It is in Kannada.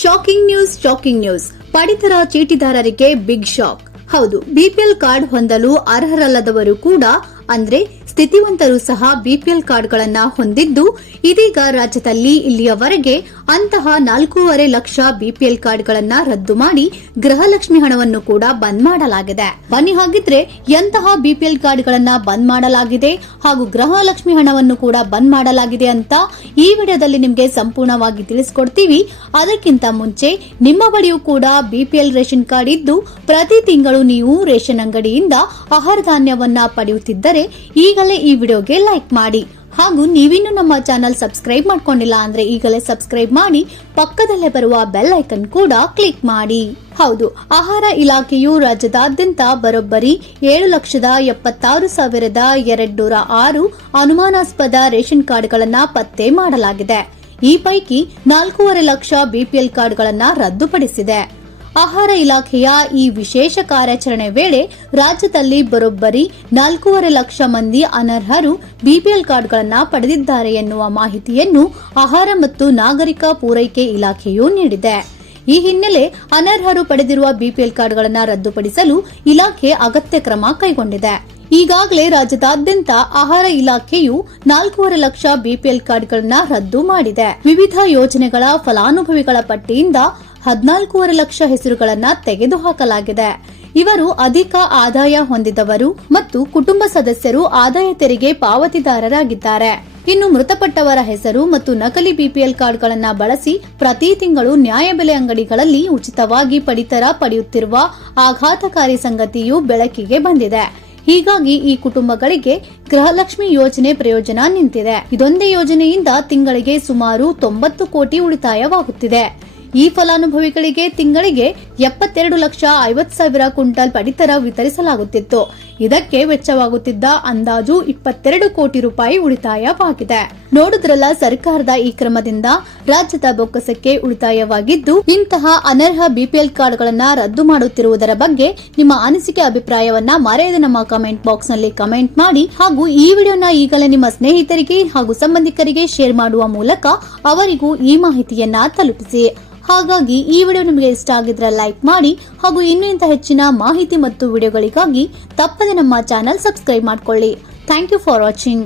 ಶಾಕಿಂಗ್ ನ್ಯೂಸ್ ಪಡಿತರ ಚೀಟಿದಾರರಿಗೆ ಬಿಗ್ ಶಾಕ್. ಹೌದು, ಬಿಪಿಎಲ್ ಕಾರ್ಡ್ ಹೊಂದಲು ಅರ್ಹರಲ್ಲದವರು ಕೂಡ ಅಂದ್ರೆ ಸ್ಥಿತಿವಂತರು ಸಹ ಬಿಪಿಎಲ್ ಕಾರ್ಡ್ಗಳನ್ನು ಹೊಂದಿದ್ದು, ಇದೀಗ ರಾಜ್ಯದಲ್ಲಿ ಇಲ್ಲಿಯವರೆಗೆ ಅಂತಹ 4.5 ಲಕ್ಷ ಬಿಪಿಎಲ್ ಕಾರ್ಡ್ಗಳನ್ನು ರದ್ದು ಮಾಡಿ ಗೃಹಲಕ್ಷ್ಮಿ ಹಣವನ್ನು ಕೂಡ ಬಂದ್ ಮಾಡಲಾಗಿದೆ. ಬನ್ನಿ ಹಾಗಿದ್ರೆ ಎಂತಹ ಬಿಪಿಎಲ್ ಕಾರ್ಡ್ಗಳನ್ನು ಬಂದ್ ಮಾಡಲಾಗಿದೆ ಹಾಗೂ ಗೃಹಲಕ್ಷ್ಮಿ ಹಣವನ್ನು ಕೂಡ ಬಂದ್ ಮಾಡಲಾಗಿದೆ ಅಂತ ಈ ವಿಡಿಯೋದಲ್ಲಿ ನಿಮಗೆ ಸಂಪೂರ್ಣವಾಗಿ ತಿಳಿಸಿಕೊಡ್ತೀವಿ. ಅದಕ್ಕಿಂತ ಮುಂಚೆ ನಿಮ್ಮ ಬಳಿಯೂ ಕೂಡ ಬಿಪಿಎಲ್ ರೇಷನ್ ಕಾರ್ಡ್ ಇದ್ದು ಪ್ರತಿ ತಿಂಗಳು ನೀವು ರೇಷನ್ ಅಂಗಡಿಯಿಂದ ಆಹಾರ ಧಾನ್ಯವನ್ನ ಪಡೆಯುತ್ತಿದ್ದರೆ ಈಗಲೇ ಈ ವಿಡಿಯೋಗೆ ಲೈಕ್ ಮಾಡಿ. ಹಾಗೂ ನೀವಿನ್ನೂ ನಮ್ಮ ಚಾನೆಲ್ ಸಬ್ಸ್ಕ್ರೈಬ್ ಮಾಡ್ಕೊಂಡಿಲ್ಲ ಅಂದ್ರೆ ಈಗಲೇ ಸಬ್ಸ್ಕ್ರೈಬ್ ಮಾಡಿ, ಪಕ್ಕದಲ್ಲೇ ಬರುವ ಬೆಲ್ ಐಕನ್ ಕೂಡ ಕ್ಲಿಕ್ ಮಾಡಿ. ಹೌದು, ಆಹಾರ ಇಲಾಖೆಯು ರಾಜ್ಯದಾದ್ಯಂತ ಬರೋಬ್ಬರಿ 7,76,206 ಅನುಮಾನಾಸ್ಪದ ರೇಷನ್ ಕಾರ್ಡ್ಗಳನ್ನು ಪತ್ತೆ ಮಾಡಲಾಗಿದೆ. ಈ ಪೈಕಿ 4.5 ಲಕ್ಷ ಬಿಪಿಎಲ್ ಕಾರ್ಡ್ಗಳನ್ನು ರದ್ದುಪಡಿಸಿದೆ. ಆಹಾರ ಇಲಾಖೆಯ ಈ ವಿಶೇಷ ಕಾರ್ಯಾಚರಣೆ ವೇಳೆ ರಾಜ್ಯದಲ್ಲಿ ಬರೋಬ್ಬರಿ 4.5 ಲಕ್ಷ ಮಂದಿ ಅನರ್ಹರು ಬಿಪಿಎಲ್ ಕಾರ್ಡ್ಗಳನ್ನು ಪಡೆದಿದ್ದಾರೆ ಎನ್ನುವ ಮಾಹಿತಿಯನ್ನು ಆಹಾರ ಮತ್ತು ನಾಗರಿಕ ಪೂರೈಕೆ ಇಲಾಖೆಯು ನೀಡಿದೆ. ಈ ಹಿನ್ನೆಲೆ ಅನರ್ಹರು ಪಡೆದಿರುವ ಬಿಪಿಎಲ್ ಕಾರ್ಡ್ಗಳನ್ನು ರದ್ದುಪಡಿಸಲು ಇಲಾಖೆ ಅಗತ್ಯ ಕ್ರಮ ಕೈಗೊಂಡಿದೆ. ಈಗಾಗಲೇ ರಾಜ್ಯದಾದ್ಯಂತ ಆಹಾರ ಇಲಾಖೆಯು 4.5 ಲಕ್ಷ ಬಿಪಿಎಲ್ ಕಾರ್ಡ್ಗಳನ್ನು ರದ್ದು ಮಾಡಿದೆ. ವಿವಿಧ ಯೋಜನೆಗಳ ಫಲಾನುಭವಿಗಳ ಪಟ್ಟಿಯಿಂದ 14.5 ಲಕ್ಷ ಹೆಸರುಗಳನ್ನು ತೆಗೆದುಹಾಕಲಾಗಿದೆ. ಇವರು ಅಧಿಕ ಆದಾಯ ಹೊಂದಿದವರು ಮತ್ತು ಕುಟುಂಬ ಸದಸ್ಯರು ಆದಾಯ ತೆರಿಗೆ ಪಾವತಿದಾರರಾಗಿದ್ದಾರೆ. ಇನ್ನು ಮೃತಪಟ್ಟವರ ಹೆಸರು ಮತ್ತು ನಕಲಿ ಬಿಪಿಎಲ್ ಕಾರ್ಡ್ಗಳನ್ನು ಬಳಸಿ ಪ್ರತಿ ತಿಂಗಳು ನ್ಯಾಯಬೆಲೆ ಅಂಗಡಿಗಳಲ್ಲಿ ಉಚಿತವಾಗಿ ಪಡಿತರ ಪಡೆಯುತ್ತಿರುವ ಆಘಾತಕಾರಿ ಸಂಗತಿಯು ಬೆಳಕಿಗೆ ಬಂದಿದೆ. ಹೀಗಾಗಿ ಈ ಕುಟುಂಬಗಳಿಗೆ ಗೃಹಲಕ್ಷ್ಮಿ ಯೋಜನೆ ಪ್ರಯೋಜನ ನಿಂತಿದೆ. ಇದೊಂದೇ ಯೋಜನೆಯಿಂದ ತಿಂಗಳಿಗೆ ಸುಮಾರು 90 ಕೋಟಿ ಉಳಿತಾಯವಾಗುತ್ತಿದೆ. ಈ ಫಲಾನುಭವಿಗಳಿಗೆ ತಿಂಗಳಿಗೆ 72,50,000 ಕ್ವಿಂಟಲ್ ಪಡಿತರ ವಿತರಿಸಲಾಗುತ್ತಿತ್ತು. ಇದಕ್ಕೆ ವೆಚ್ಚವಾಗುತ್ತಿದ್ದ ಅಂದಾಜು 22 ಕೋಟಿ ರೂಪಾಯಿ ಉಳಿತಾಯವಾಗಿದೆ. ನೋಡಿದ್ರಲ್ಲ, ಸರ್ಕಾರದ ಈ ಕ್ರಮದಿಂದ ರಾಜ್ಯದ ಬೊಕ್ಕಸಕ್ಕೆ ಉಳಿತಾಯವಾಗಿದ್ದು, ಇಂತಹ ಅನರ್ಹ ಬಿಪಿಎಲ್ ಕಾರ್ಡ್ಗಳನ್ನು ರದ್ದು ಮಾಡುತ್ತಿರುವುದರ ಬಗ್ಗೆ ನಿಮ್ಮ ಅನಿಸಿಕೆ ಅಭಿಪ್ರಾಯವನ್ನ ಮರೆಯದೆ ನಮ್ಮ ಕಮೆಂಟ್ ಬಾಕ್ಸ್ ನಲ್ಲಿ ಕಮೆಂಟ್ ಮಾಡಿ. ಹಾಗೂ ಈ ವಿಡಿಯೋನ ಈಗಲೇ ನಿಮ್ಮ ಸ್ನೇಹಿತರಿಗೆ ಹಾಗೂ ಸಂಬಂಧಿಕರಿಗೆ ಶೇರ್ ಮಾಡುವ ಮೂಲಕ ಅವರಿಗೂ ಈ ಮಾಹಿತಿಯನ್ನ ತಲುಪಿಸಿ. ಹಾಗಾಗಿ ಈ ವಿಡಿಯೋ ನಿಮಗೆ ಇಷ್ಟ ಆಗಿದ್ರೆ ಲೈಕ್ ಮಾಡಿ ಹಾಗೂ ಇನ್ನೂ ಇಂಥ ಹೆಚ್ಚಿನ ಮಾಹಿತಿ ಮತ್ತು ವಿಡಿಯೋಗಳಿಗಾಗಿ ತಪ್ಪದೆ ನಮ್ಮ ಚಾನೆಲ್ ಸಬ್ಸ್ಕ್ರೈಬ್ ಮಾಡ್ಕೊಳ್ಳಿ. Thank you for watching.